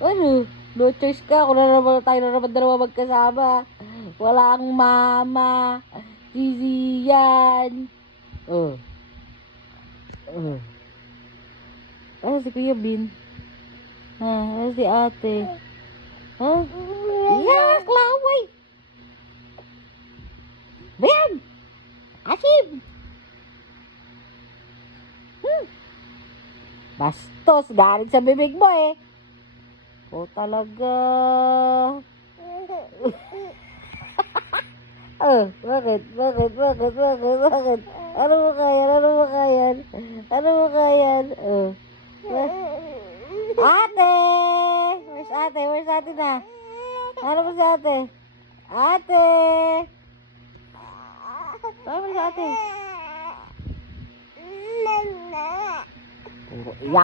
Ano? No choice ka. Kung na naman tayo na naman dalawa magkasama. Wala ang mama. Si yan. Oh. Oh. Ano si Kuya Bin? Ha? Ano si ate? Ha? Yak! Laway! Bayan! Asim! Bastos! Galing sa bibig mo eh. O talaga. Bakit? Bakit? Bakit? Bakit? Bakit? Ano mo kayan? Ano mo kayan? Ano mo kayan? Ate! Where's ate? Where's ate na? Ano mo si ate? Ate! Ano mo si ate? Puro iyak.